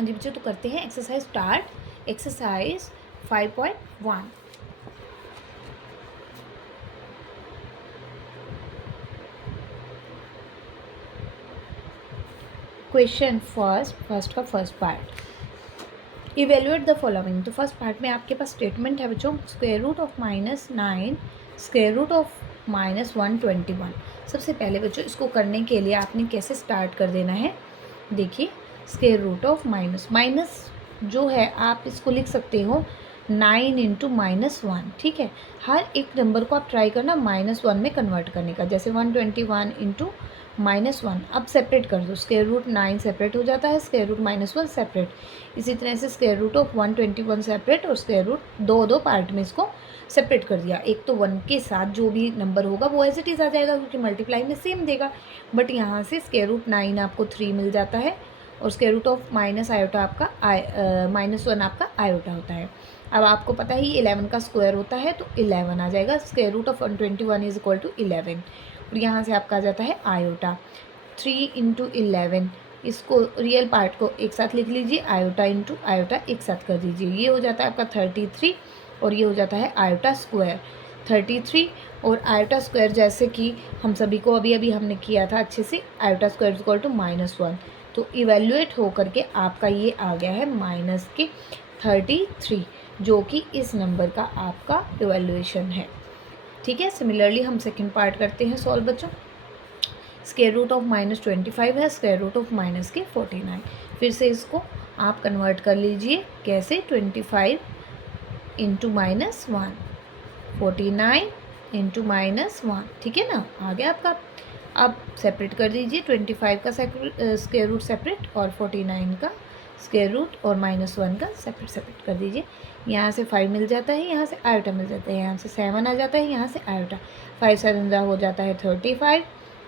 हाँ जी बच्चों, तो करते हैं exercise start. Exercise 5.1। Question first का first part, evaluate the following. तो फर्स्ट पार्ट में आपके पास स्टेटमेंट है बच्चों, square root of -9, square root of -121। सबसे पहले बच्चों इसको करने के लिए आपने कैसे स्टार्ट कर देना है, देखिए स्क्वायर रूट ऑफ माइनस जो है आप इसको लिख सकते हो 9 इंटू -1। ठीक है, हर एक नंबर को आप ट्राई करना -1 में कन्वर्ट करने का। जैसे 121 इंटू -1, अब सेपरेट कर दो, स्क्वायर रूट 9 सेपरेट हो जाता है, स्क्वायर रूट -1 सेपरेट। इसी तरह से स्क्वायर रूट ऑफ 121 सेपरेट, और स्क्वायर रूट दो पार्ट में इसको सेपरेट कर दिया। एक तो 1 के साथ जो भी नंबर होगा वो एज इट इज़ आ जाएगा, क्योंकि मल्टीप्लाई में सेम देगा। बट यहाँ से स्क्वायर रूट 9 आपको 3 मिल जाता है, और square root of minus iota आपका -1 आपका आयोटा होता है। अब आपको पता ही 11 का स्क्वायर होता है, तो 11 आ जाएगा। Square root of 121 is equal to 11, और यहाँ से आपका आ जाता है आयोटा 3 इंटू 11। इसको रियल पार्ट को एक साथ लिख लीजिए, आयोटा इंटू आयोटा एक साथ कर दीजिए, ये हो जाता है आपका 33, और ये हो जाता है आयोटा स्क्वायर 33। और आयोटा स्क्वायर जैसे कि हम सभी को अभी अभी हमने किया था अच्छे से, iota square is equal to -1। तो इवेल्युएट हो करके आपका ये आ गया है -33, जो कि इस नंबर का आपका इवेल्युएशन है। ठीक है, सिमिलरली हम सेकंड पार्ट करते हैं सॉल्व बच्चों। स्क्वायर रूट ऑफ -25 है, स्क्वायर रूट ऑफ -49। फिर से इसको आप कन्वर्ट कर लीजिए, कैसे, 25 इंटू -1, 49 इंटू -1। ठीक है ना, आ गया आपका। अब सेपरेट कर दीजिए, 25 का स्क्वायर रूट सेपरेट, और 49 का स्क्वायर रूट, और -1 का सेपरेट कर दीजिए। यहाँ से 5 मिल जाता है, यहाँ से आयोटा मिल जाता है, यहाँ से 7 आ जाता है, यहाँ से आयोटा 5 7 हो जाता है 35,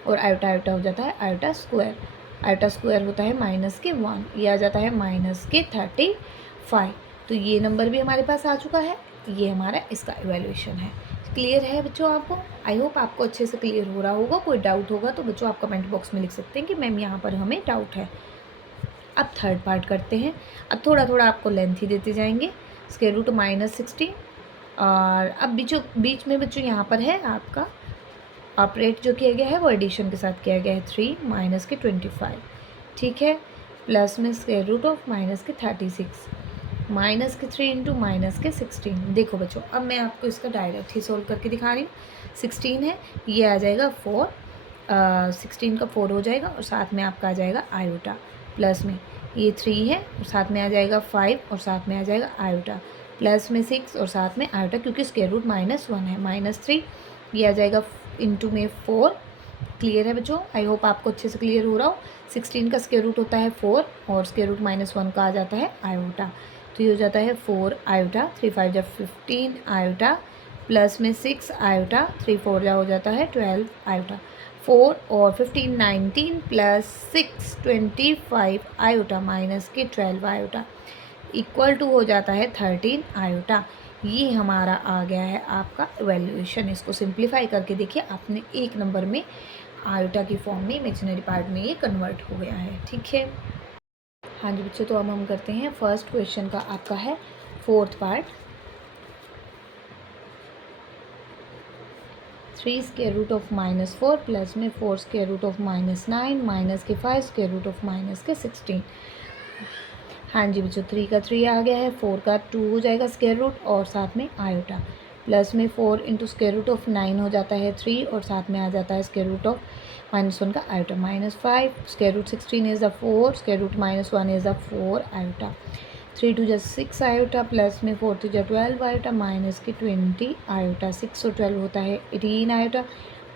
और आयोटा आयोटा हो जाता है आयोटा स्क्वायर। आयोटा स्क्वायर होता है -1, ये आ जाता है -35। तो ये नंबर भी हमारे पास आ चुका है, ये हमारा इसका इवैल्यूएशन है। क्लियर है बच्चों आपको? आई होप आपको अच्छे से क्लियर हो रहा होगा। कोई डाउट होगा तो बच्चों आप कमेंट बॉक्स में लिख सकते हैं कि मैम यहाँ पर हमें डाउट है। अब थर्ड पार्ट करते हैं। अब थोड़ा थोड़ा आपको लेंथ ही देते जाएंगे। स्क्वायर रूट -16, और अब बीच में बच्चों यहाँ पर है आपका ऑपरेट जो किया गया है वो एडिशन के साथ किया गया है, 3 माइनस के 25। ठीक है, प्लस में स्क्वायर रूट ऑफ -36, -3 इंटू -16। देखो बच्चों, अब मैं आपको इसका डायरेक्ट ही सोल्व करके दिखा रही हूँ। 16 है, ये आ जाएगा 4, 16 का 4 हो जाएगा, और साथ में आपका आ जाएगा आयोटा, प्लस में ये 3 है, और साथ में आ जाएगा 5, और साथ में आ जाएगा आयोटा, प्लस में 6, और साथ में आयोटा, क्योंकि स्क्वायर रूट -1 है, -3, ये आ जाएगा इंटू में 4। क्लियर है बच्चों? आई होप आपको अच्छे से क्लियर हो रहा हो। 16 का स्क्वायर रूट होता है 4, और स्क्वायर रूट -1 का आ जाता है आयोटा, तो ये हो जाता है 4 आयोटा, 3 5 जा 15 आयोटा, प्लस में 6 आयोटा, 3 4 जा हो जाता है 12 आयोटा, 4 और 15 19, प्लस 6 25 आयोटा, माइनस के 12 आयोटा, इक्वल टू हो जाता है 13 आयोटा। ये हमारा आ गया है आपका इवैल्यूएशन। इसको सिंप्लीफाई करके देखिए, आपने एक नंबर में आयोटा की फॉर्म में इमेजिनरी पार्ट में ये कन्वर्ट हो गया है। ठीक है, हाँ जी बच्चों, तो अब हम करते हैं फर्स्ट क्वेश्चन का, आपका है fourth part. 3 square root of -4, plus में 4 स्क्वायर रूट ऑफ -9, माइनस के 5 स्क्वायर रूट ऑफ -16। हाँ जी बच्चों, 3 का 3 आ गया है, 4 का 2 हो जाएगा स्क्वायर रूट, और साथ में आयोटा, प्लस में 4 इंटू स्क्वायर रूट ऑफ 9 हो जाता है 3, और साथ में आ जाता है स्क्वायर रूट ऑफ -1 का iota, -5 square root 16 is the 4, square root -1 is the 4 iota, 3 2 जा 6 आयोटा, प्लस में 4 3 जा 12 आयोटा, माइनस के 20 आयोटा, 6 और 12 होता है 18 आयोटा,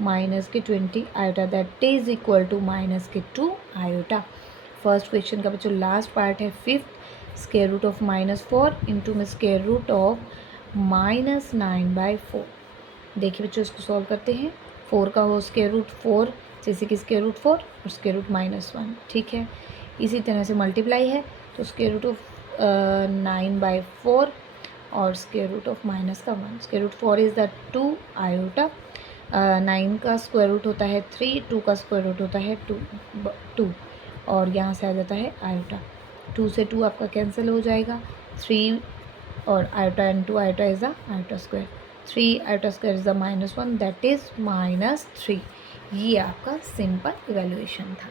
माइनस के 20 iota, that is equal to -2 iota. First question का बच्चों लास्ट पार्ट है fifth, square root of -4 into में स्क्वायर रूट ऑफ -9/4। देखिए बच्चों, इसको सॉल्व करते हैं। 4 का हो स्क्वायर रूट 4, जैसे कि स्क्वायर रूट 4 और स्क्वायर रूट -1। ठीक है, इसी तरह से मल्टीप्लाई है, तो स्क्वायर रूट ऑफ 9/4, और square root of -1। Square root 4 is the 2 iota, 9 का स्क्वायर रूट होता है 3, 2 का स्क्वायर रूट होता है 2, और यहाँ से आ जाता है आयोटा, 2 से 2 आपका कैंसिल हो जाएगा, 3 और iota into iota is the iota square, 3 iota square is the -1 that is -3। ये आपका सिंपल इवैल्यूएशन था।